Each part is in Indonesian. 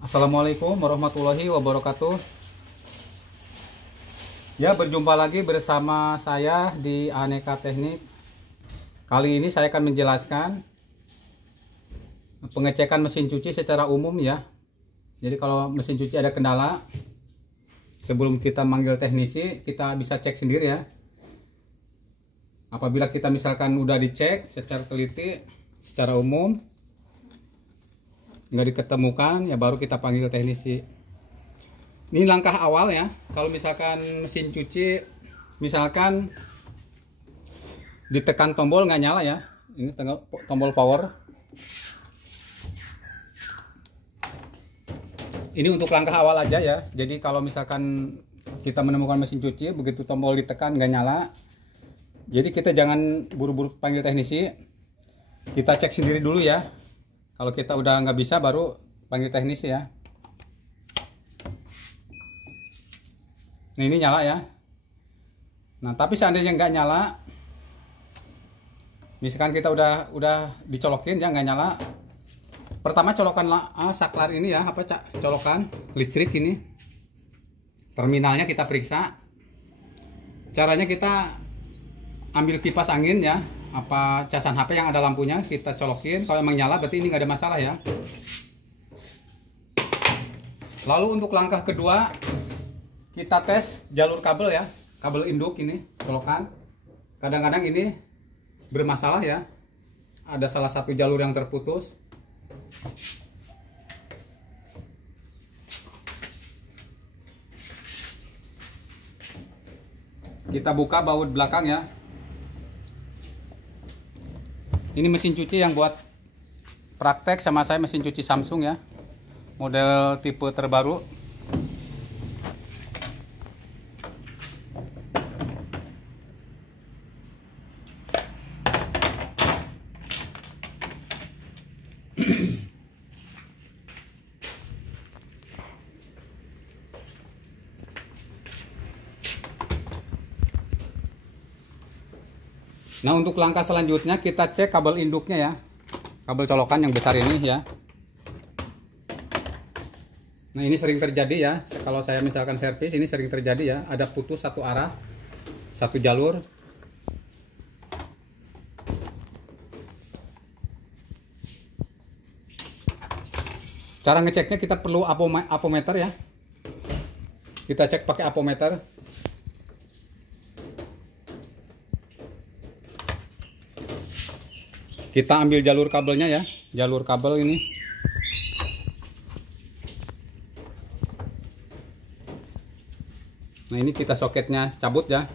Assalamualaikum warahmatullahi wabarakatuh. Ya, berjumpa lagi bersama saya di Aneka Teknik. Kali ini saya akan menjelaskan pengecekan mesin cuci secara umum ya. Jadi kalau mesin cuci ada kendala, sebelum kita manggil teknisi, kita bisa cek sendiri ya. Apabila kita misalkan udah dicek secara teliti, secara umum, nggak diketemukan, ya baru kita panggil teknisi. Ini langkah awal ya. Kalau misalkan mesin cuci, misalkan ditekan tombol nggak nyala ya. Ini tombol power. Ini untuk langkah awal aja ya. Jadi kalau misalkan kita menemukan mesin cuci, begitu tombol ditekan nggak nyala, jadi kita jangan buru-buru panggil teknisi. Kita cek sendiri dulu ya. Kalau kita udah nggak bisa, baru panggil teknisi ya. Nah, ini nyala ya. Nah, tapi seandainya nggak nyala, misalkan kita udah dicolokin ya nggak nyala. Pertama colokan saklar ini ya, colokan listrik ini. Terminalnya kita periksa. Caranya kita ambil kipas angin ya, casan HP yang ada lampunya kita colokin. Kalau emang nyala berarti ini nggak ada masalah ya. Lalu untuk langkah kedua, kita tes jalur kabel ya, kabel induk ini colokan. Kadang-kadang ini bermasalah ya, ada salah satu jalur yang terputus. Kita buka baut belakang ya. Ini mesin cuci yang buat praktek sama saya, mesin cuci Samsung ya, model tipe terbaru. Nah, untuk langkah selanjutnya kita cek kabel induknya ya, kabel colokan yang besar ini ya. Nah, ini sering terjadi ya, kalau saya misalkan servis ini sering terjadi ya, ada putus satu arah, satu jalur. Cara ngeceknya kita perlu apometer ya. Kita cek pakai apometer. Kita ambil jalur kabelnya ya, jalur kabel ini. Nah, ini kita soketnya cabut ya.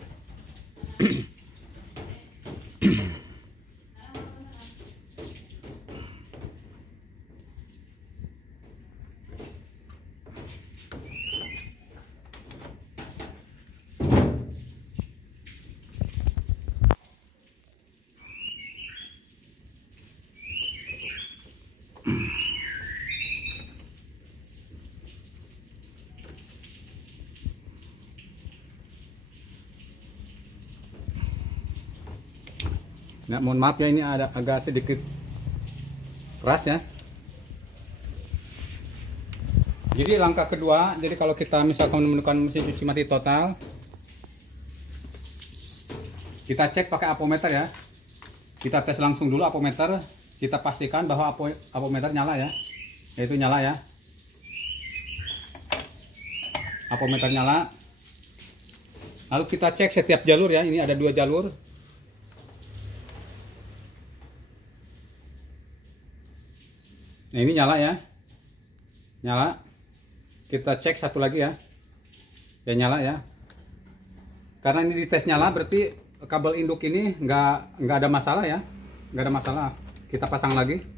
Nah, mohon maaf ya, ini ada agak sedikit keras ya. Jadi langkah kedua, jadi kalau kita misalkan menemukan mesin cuci mati total, kita cek pakai apometer ya. Kita tes langsung dulu apometer, kita pastikan bahwa apometer nyala ya, yaitu nyala ya. Apometer nyala. Lalu kita cek setiap jalur ya, ini ada 2 jalur. Nah, ini nyala ya, nyala. Kita cek satu lagi ya, ya nyala ya. Karena ini dites nyala, berarti kabel induk ini nggak ada masalah ya, nggak ada masalah. Kita pasang lagi.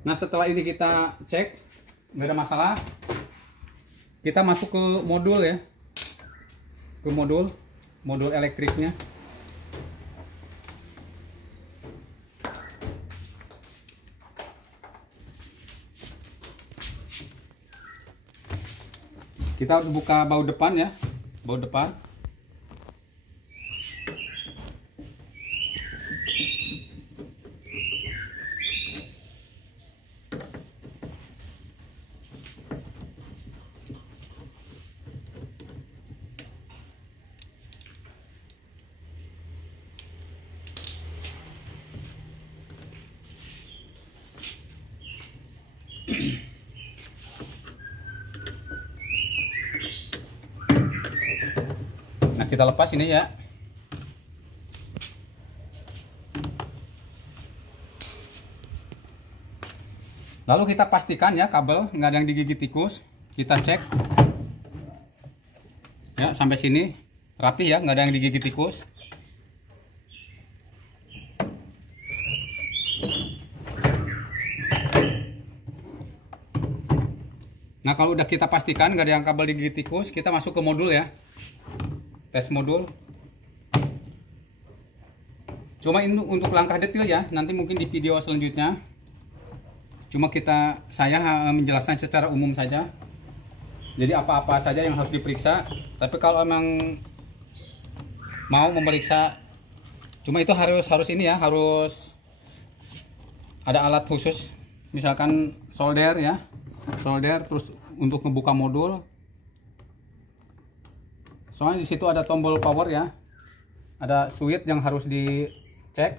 Nah, setelah ini kita cek nggak ada masalah, kita masuk ke modul ya, ke modul elektriknya. Kita harus buka baut depan ya, baut depan. Nah, kita lepas ini ya. Lalu kita pastikan ya kabel nggak ada yang digigit tikus. Kita cek ya, sampai sini rapi ya, nggak ada yang digigit tikus. Nah, kalau udah kita pastikan nggak ada yang kabel digigit tikus, kita masuk ke modul ya. Tes modul. Cuma ini untuk langkah detail ya, nanti mungkin di video selanjutnya. Cuma saya menjelaskan secara umum saja. Jadi apa-apa saja yang harus diperiksa. Tapi kalau emang mau memeriksa, cuma itu harus ini ya, harus ada alat khusus. Misalkan solder ya, solder, terus untuk membuka modul. Soalnya di situ ada tombol power ya, ada switch yang harus dicek.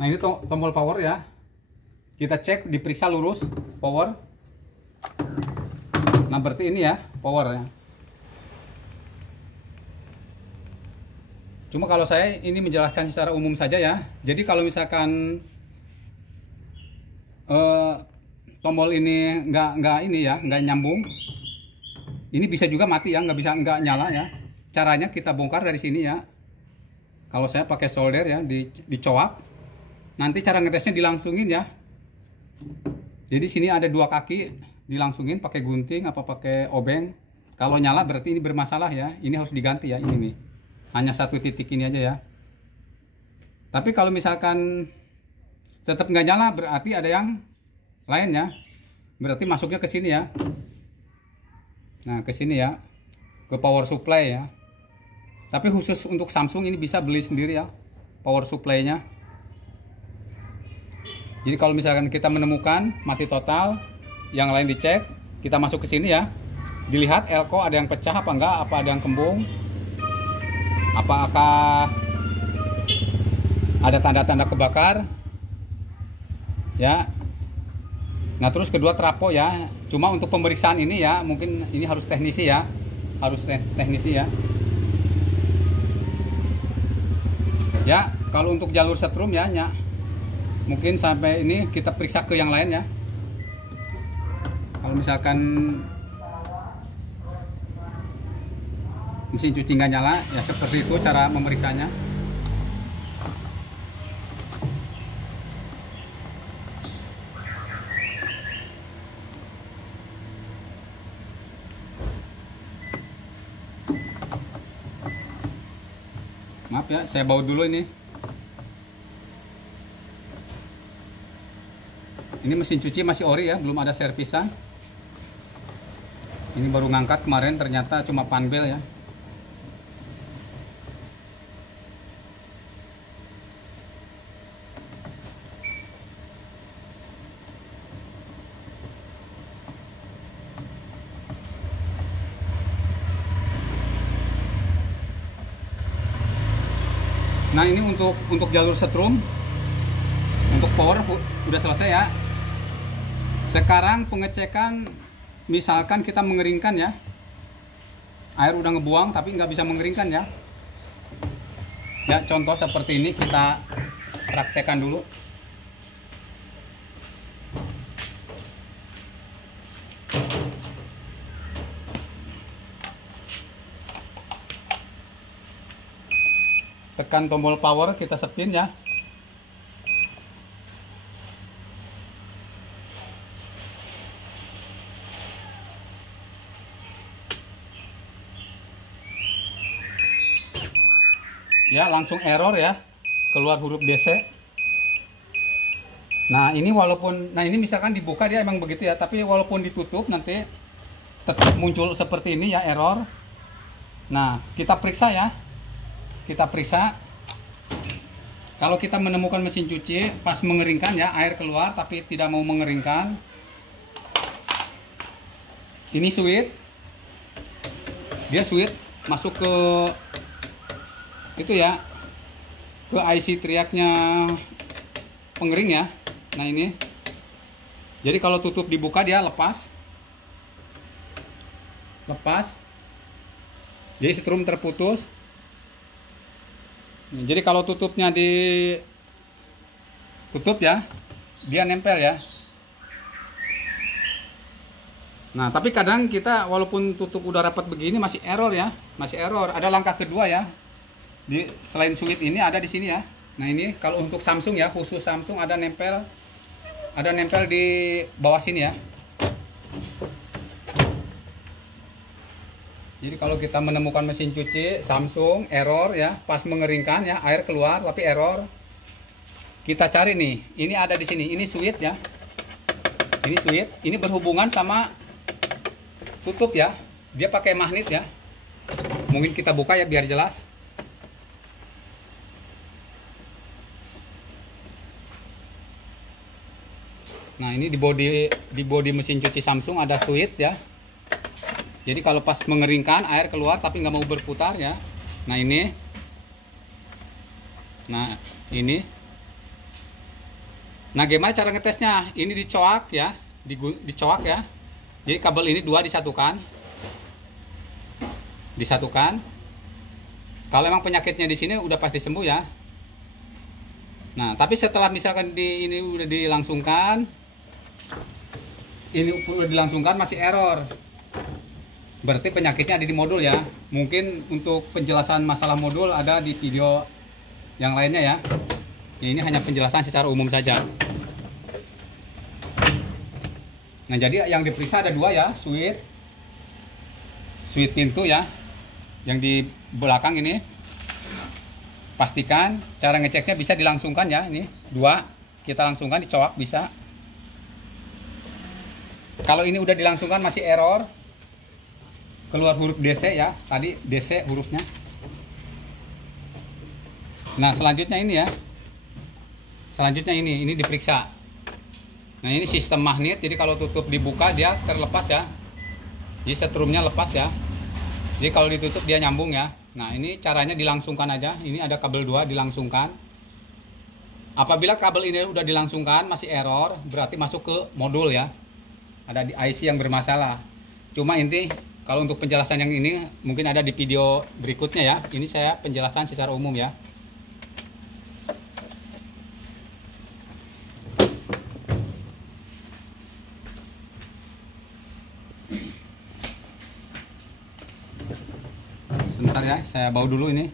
Nah, ini tombol power ya, kita cek, diperiksa lurus power. Nah, berarti ini ya power ya. Cuma kalau saya ini menjelaskan secara umum saja ya. Jadi kalau misalkan tombol ini nggak nyambung, ini bisa juga mati ya, nggak nyala ya. Caranya kita bongkar dari sini ya. Kalau saya pakai solder ya, dicoak. Nanti cara ngetesnya dilangsungin ya. Jadi sini ada 2 kaki, dilangsungin pakai gunting apa pakai obeng. Kalau nyala berarti ini bermasalah ya. Ini harus diganti ya, ini nih. Hanya 1 titik ini aja ya. Tapi kalau misalkan tetap nggak nyala, berarti ada yang lain ya. Berarti masuknya ke sini ya. Nah, ke sini ya, ke power supply ya. Tapi khusus untuk Samsung ini bisa beli sendiri ya power supply-nya. Jadi kalau misalkan kita menemukan mati total, yang lain dicek, kita masuk ke sini ya. Dilihat elko ada yang pecah apa enggak, apa ada yang kembung, apakah ada tanda-tanda kebakar ya. Nah, terus kedua trapo ya. Cuma untuk pemeriksaan ini ya, mungkin ini harus teknisi ya, harus teknisi ya. Ya, kalau untuk jalur setrum ya, mungkin sampai ini kita periksa ke yang lain ya. Kalau misalkan mesin cuci nggak nyala ya, seperti itu cara memeriksanya. Maaf ya, saya baut dulu ini. Ini mesin cuci masih ori ya, belum ada servisan. Ini baru ngangkat kemarin, ternyata cuma panbel ya. Nah, ini untuk jalur setrum, untuk power udah selesai ya. Sekarang pengecekan, misalkan kita mengeringkan ya, air udah ngebuang tapi nggak bisa mengeringkan ya. Ya, contoh seperti ini kita praktekkan dulu. Tekan tombol power, kita spin ya. ya langsung error ya, keluar huruf DC. Nah ini walaupun, nah ini misalkan dibuka dia emang begitu ya, tapi walaupun ditutup nanti tetap muncul seperti ini ya, error. Nah kita periksa ya, kita periksa. Kalau kita menemukan mesin cuci pas mengeringkan ya, air keluar tapi tidak mau mengeringkan, ini switch, dia switch masuk ke itu ya, ke IC teriaknya pengering ya. Nah ini, jadi kalau tutup dibuka dia lepas, jadi setrum terputus. Jadi kalau tutupnya ditutup ya, dia nempel ya. Nah tapi kadang kita walaupun tutup udah rapat begini masih error ya, masih error. Ada langkah kedua ya, selain switch ini ada di sini ya. Nah ini kalau untuk Samsung ya, khusus Samsung ada nempel di bawah sini ya. Jadi kalau kita menemukan mesin cuci Samsung error ya, pas mengeringkan ya, air keluar tapi error, kita cari nih, ini ada di sini, ini switch ya, ini switch, ini berhubungan sama tutup ya, dia pakai magnet ya. Mungkin kita buka ya biar jelas. Nah ini di bodi mesin cuci Samsung ada switch ya. Jadi kalau pas mengeringkan air keluar tapi nggak mau berputar ya. Nah ini, nah gimana cara ngetesnya? Ini dicoak ya, dicoak ya. Jadi kabel ini dua disatukan. Kalau emang penyakitnya di sini udah pasti sembuh ya. Nah tapi setelah misalkan ini udah dilangsungkan, masih error. Berarti penyakitnya ada di modul ya. Mungkin untuk penjelasan masalah modul ada di video yang lainnya ya. Ini hanya penjelasan secara umum saja. Nah jadi yang diperiksa ada dua ya, switch pintu ya, yang di belakang ini. Pastikan cara ngeceknya bisa dilangsungkan ya, ini dua kita langsungkan, dicoak bisa. Kalau ini udah dilangsungkan masih error, keluar huruf DC ya, tadi DC hurufnya. Nah selanjutnya ini ya, ini diperiksa. Nah ini sistem magnet, jadi kalau tutup dibuka dia terlepas ya, jadi setrumnya lepas ya. Jadi kalau ditutup dia nyambung ya. Nah ini caranya dilangsungkan aja, ini ada kabel 2 dilangsungkan. Apabila kabel ini udah dilangsungkan masih error, berarti masuk ke modul ya, ada di IC yang bermasalah. Cuma inti kalau untuk penjelasan yang ini mungkin ada di video berikutnya ya. Ini saya penjelasan secara umum ya. Sebentar ya, saya bawa dulu ini.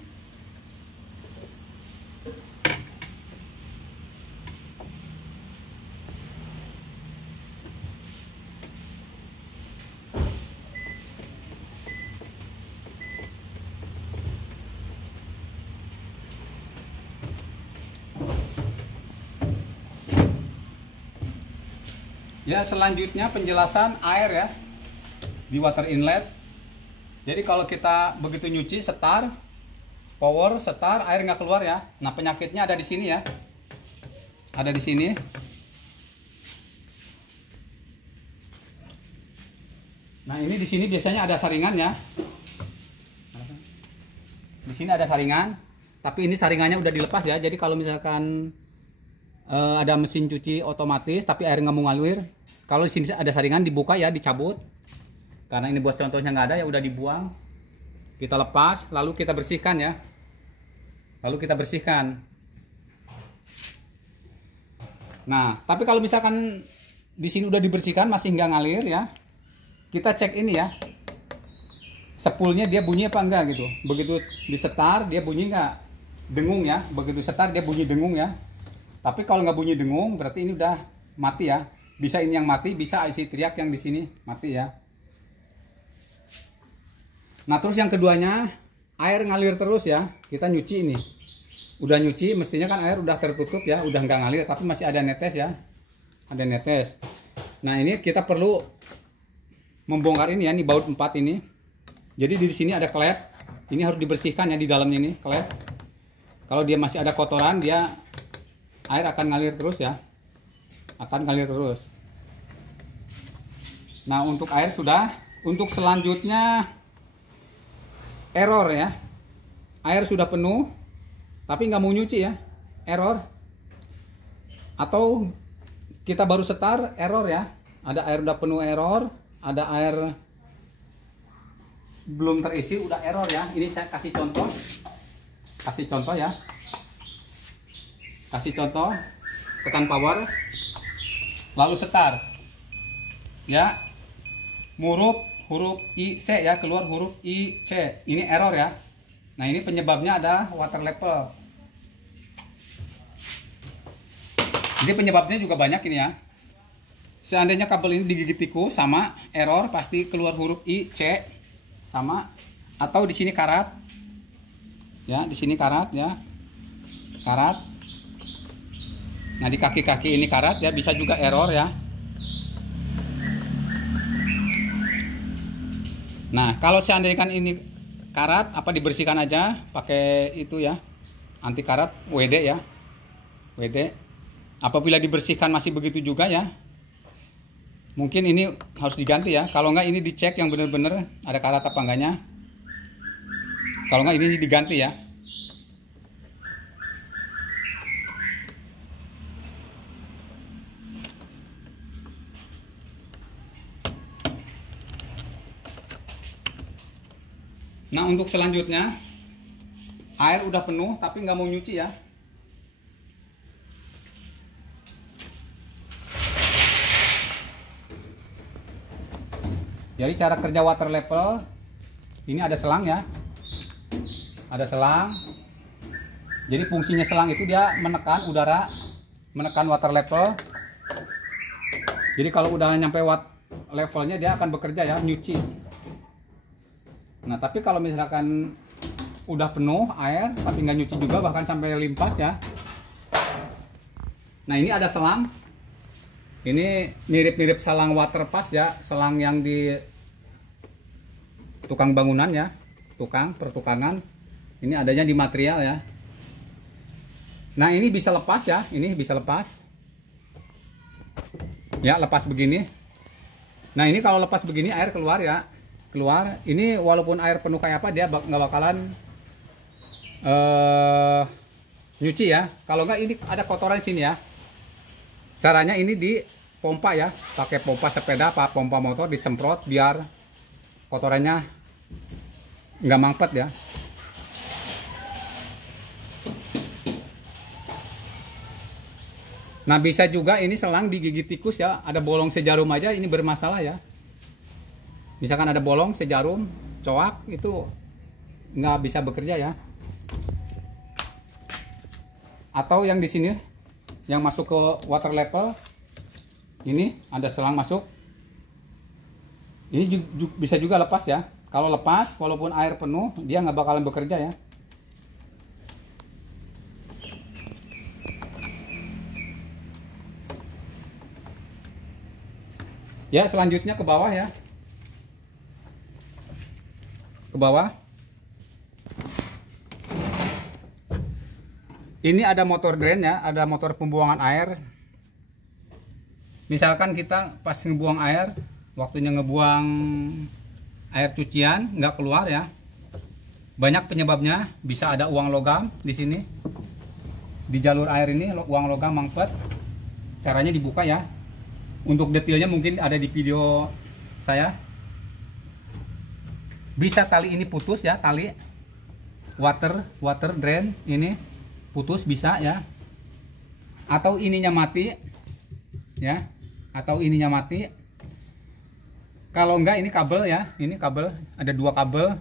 Ya selanjutnya penjelasan air ya di water inlet. Jadi kalau kita begitu nyuci power setar, air nggak keluar ya. Nah penyakitnya ada di sini ya, ada di sini. Nah ini di sini biasanya ada saringan ya. Di sini ada saringan, tapi ini saringannya udah dilepas ya. Jadi kalau misalkan ada mesin cuci otomatis tapi air nggak mau ngalir, kalau di sini ada saringan dibuka ya, dicabut. Karena ini buat contohnya nggak ada ya, udah dibuang. Kita lepas, lalu kita bersihkan ya. Nah, tapi kalau misalkan di sini udah dibersihkan masih nggak ngalir ya, kita cek ini ya, spoolnya dia bunyi apa enggak gitu. Begitu disetar dia bunyi nggak, dengung ya. Begitu setar dia bunyi dengung ya. Tapi kalau nggak bunyi dengung berarti ini udah mati ya. Bisa ini yang mati, bisa IC teriak yang di sini mati ya. Nah terus yang keduanya, air ngalir terus ya. Kita nyuci ini. Udah nyuci, mestinya kan air udah tertutup ya, udah nggak ngalir, tapi masih ada netes ya. Ada netes. Nah, ini kita perlu membongkar ini ya, nih baut 4 ini. Jadi di sini ada klep. Ini harus dibersihkan ya di dalamnya ini, klep. Kalau dia masih ada kotoran, dia air akan ngalir terus ya. Akan ngalir terus. Nah, untuk air sudah. Untuk selanjutnya error ya. Air sudah penuh, tapi nggak mau nyuci ya. Error. Atau kita baru setar, error ya. Ada air udah penuh, error. Ada air belum terisi, udah error ya. Ini saya kasih contoh. Kasih contoh ya. Kasih contoh. Tekan power. Lalu setar. Ya. Huruf IC ya, keluar huruf IC. Ini error ya. Nah, ini penyebabnya adalah water level. Jadi penyebabnya juga banyak ini ya. Seandainya kabel ini digigit tikus sama error, pasti keluar huruf IC sama, atau di sini karat. Ya, di sini karat ya. Karat. Nah, di kaki-kaki ini karat ya, bisa juga error ya. Nah, kalau seandainya kan ini karat, apa dibersihkan aja pakai itu ya, anti karat WD ya, WD. Apabila dibersihkan masih begitu juga ya, mungkin ini harus diganti ya. Kalau enggak, ini dicek yang benar-benar ada karat apa enggaknya. Kalau enggak, ini diganti ya. Nah, untuk selanjutnya air udah penuh tapi nggak mau nyuci ya. Jadi cara kerja water level ini ada selang ya. Ada selang. Jadi fungsinya selang itu dia menekan udara, menekan water level. Jadi kalau udah nyampe watt levelnya dia akan bekerja ya, nyuci. Nah, tapi kalau misalkan udah penuh air tapi nggak nyuci juga, bahkan sampai limpas ya. Nah, ini ada selang. Ini mirip-mirip selang water pass ya, selang yang di tukang bangunan ya, tukang pertukangan. Ini adanya di material ya. Nah, ini bisa lepas ya, ini bisa lepas. Ya, lepas begini. Nah, ini kalau lepas begini air keluar ya. Keluar, ini walaupun air penuh kayak apa, dia nggak bakalan nyuci ya. Kalau nggak, ini ada kotoran di sini ya. Caranya ini dipompa ya, pakai pompa sepeda apa pompa motor, disemprot biar kotorannya nggak mampet ya. Nah, bisa juga ini selang digigit tikus ya, ada bolong sejarum aja ini bermasalah ya. Misalkan ada bolong sejarum, coak, itu nggak bisa bekerja ya. Atau yang di sini, yang masuk ke water level, ini ada selang masuk. Ini bisa juga lepas ya. Kalau lepas, walaupun air penuh, dia nggak bakalan bekerja ya. Ya, selanjutnya ke bawah ya. Ke bawah. Ini ada motor drain ya, ada motor pembuangan air. Misalkan kita pas ngebuang air, waktunya ngebuang air cucian nggak keluar ya. Banyak penyebabnya, bisa ada uang logam di sini. Di jalur air ini uang logam mampet. Caranya dibuka ya. Untuk detailnya mungkin ada di video saya. Bisa tali ini putus ya, tali water drain ini putus bisa ya. Atau ininya mati ya, atau ininya mati. Kalau enggak, ini kabel ya, ini kabel, ada 2 kabel.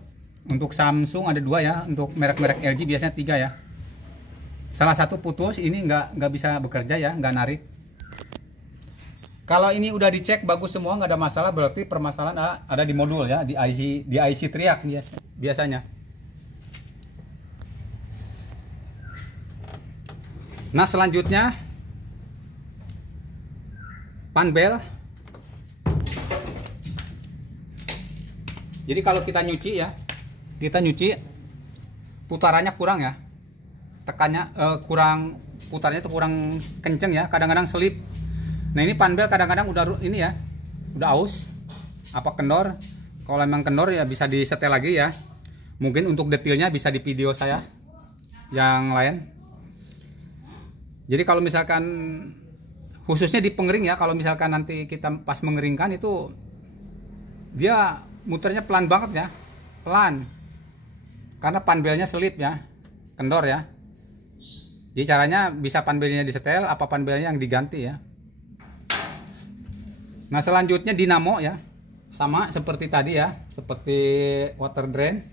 Untuk Samsung ada 2 ya, untuk merek-merek LG biasanya 3 ya. Salah satu putus, ini nggak bisa bekerja ya, nggak narik. Kalau ini udah dicek bagus semua, nggak ada masalah, berarti permasalahan ada di modul ya, di IC teriak biasanya. Nah, selanjutnya panbel. Jadi kalau kita nyuci ya, putarannya kurang ya, tekannya kurang, putarnya itu kurang kenceng ya, kadang-kadang selip. Nah, ini panbel kadang-kadang udah ini ya, udah aus apa kendor. Kalau emang kendor ya bisa disetel lagi ya. Mungkin untuk detailnya bisa di video saya yang lain. Jadi kalau misalkan khususnya di pengering ya, kalau misalkan nanti kita pas mengeringkan itu dia muternya pelan banget ya, pelan, karena panbelnya selip ya, kendor ya. Jadi caranya bisa panbelnya disetel, apa panbelnya yang diganti ya. Nah, selanjutnya dinamo ya, sama seperti tadi ya, seperti water drain.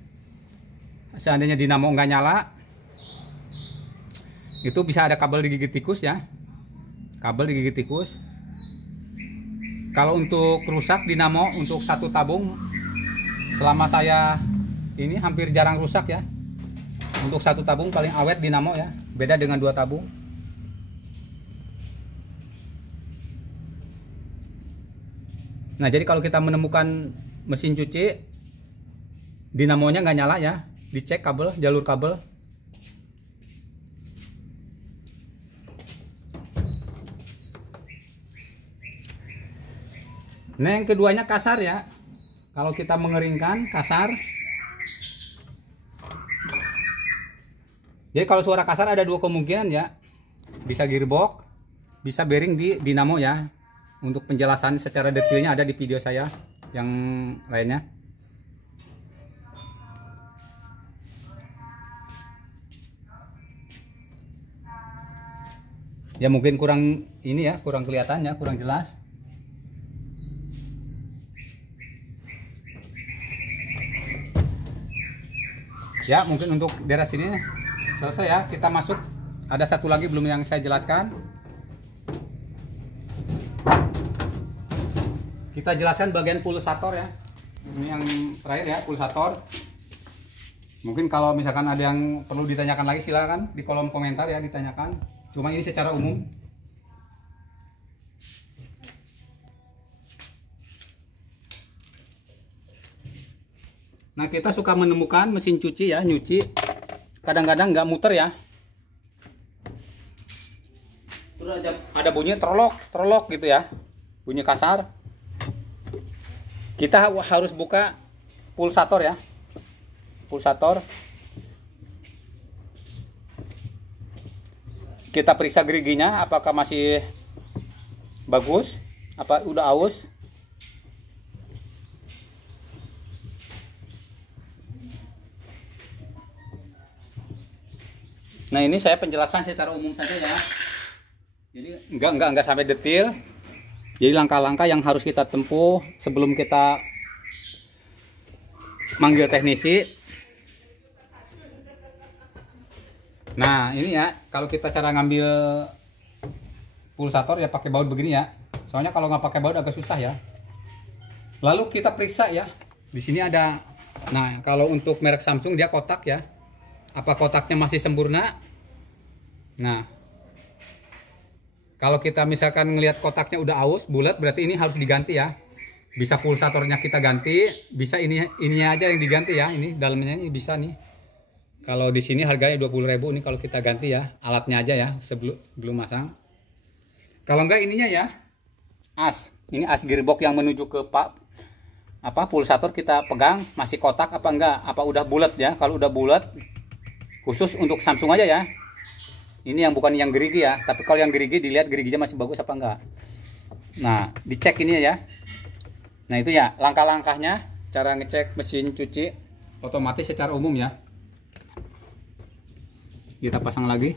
Seandainya dinamo nggak nyala, itu bisa ada kabel digigit tikus ya, kabel digigit tikus. Kalau untuk rusak dinamo untuk satu tabung, selama saya ini hampir jarang rusak ya. Untuk satu tabung paling awet dinamo ya, beda dengan 2 tabung. Nah, jadi kalau kita menemukan mesin cuci dinamonya nggak nyala ya, dicek kabel, jalur kabel. Nah, yang keduanya kasar ya. Kalau kita mengeringkan kasar. Jadi kalau suara kasar ada 2 kemungkinan ya. Bisa gearbox, bisa bearing di dinamo ya. Untuk penjelasan secara detailnya ada di video saya yang lainnya. Ya mungkin kurang ini ya, kurang kelihatannya, kurang jelas. Ya, mungkin untuk daerah sini selesai ya. Kita masuk, ada satu lagi belum yang saya jelaskan. Kita jelaskan bagian pulsator ya. Ini yang terakhir ya, pulsator. Mungkin kalau misalkan ada yang perlu ditanyakan lagi, silakan di kolom komentar ya, ditanyakan. Cuma ini secara umum. Nah, kita suka menemukan mesin cuci ya, nyuci kadang-kadang nggak muter ya. Terus ada bunyi trolok gitu ya, bunyi kasar. Kita harus buka pulsator ya, pulsator. Kita periksa geriginya apakah masih bagus, apa udah aus. Nah, ini saya penjelasan secara umum saja ya. Jadi enggak sampai detail. Jadi langkah-langkah yang harus kita tempuh sebelum kita manggil teknisi. Nah, ini ya, kalau kita cara ngambil pulsator ya pakai baut begini ya. Soalnya kalau nggak pakai baut agak susah ya. Lalu kita periksa ya. Di sini ada. Nah, kalau untuk merek Samsung dia kotak ya. Apa kotaknya masih sempurna? Nah, kalau kita misalkan ngelihat kotaknya udah aus, bulat, berarti ini harus diganti ya. Bisa pulsatornya kita ganti, bisa ini aja yang diganti ya. Ini dalamnya ini bisa nih. Kalau di sini harganya 20.000 nih kalau kita ganti ya, alatnya aja ya sebelum masang. Kalau enggak ininya ya, as. Ini as gearbox yang menuju ke pulsator kita pegang masih kotak apa enggak? Apa udah bulat ya? Kalau udah bulat, khusus untuk Samsung aja ya. Ini yang bukan yang gerigi ya, tapi kalau yang gerigi dilihat geriginya masih bagus apa enggak. Nah, dicek ini ya. Nah, itu ya langkah-langkahnya cara ngecek mesin cuci otomatis secara umum ya. Kita pasang lagi.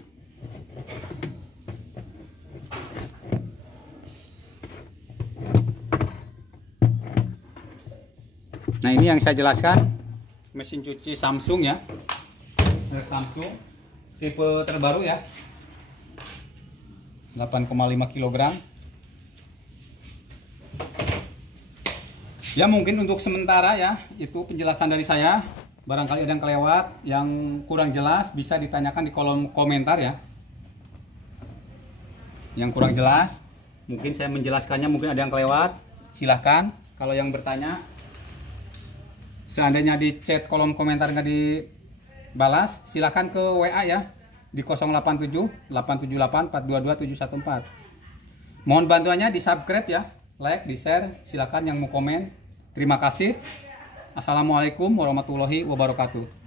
Nah, ini yang saya jelaskan mesin cuci Samsung ya. Samsung tipe terbaru ya, 8,5 kg. Ya mungkin untuk sementara ya itu penjelasan dari saya. Barangkali ada yang kelewat, yang kurang jelas bisa ditanyakan di kolom komentar ya. yang kurang jelas, mungkin saya menjelaskannya mungkin ada yang kelewat, silahkan. Kalau yang bertanya, seandainya di chat kolom komentar nggak dibalas, silahkan ke WA ya di 087 878 422 714. Mohon bantuannya di subscribe ya, like, di share, silahkan yang mau komen. Terima kasih. Assalamualaikum warahmatullahi wabarakatuh.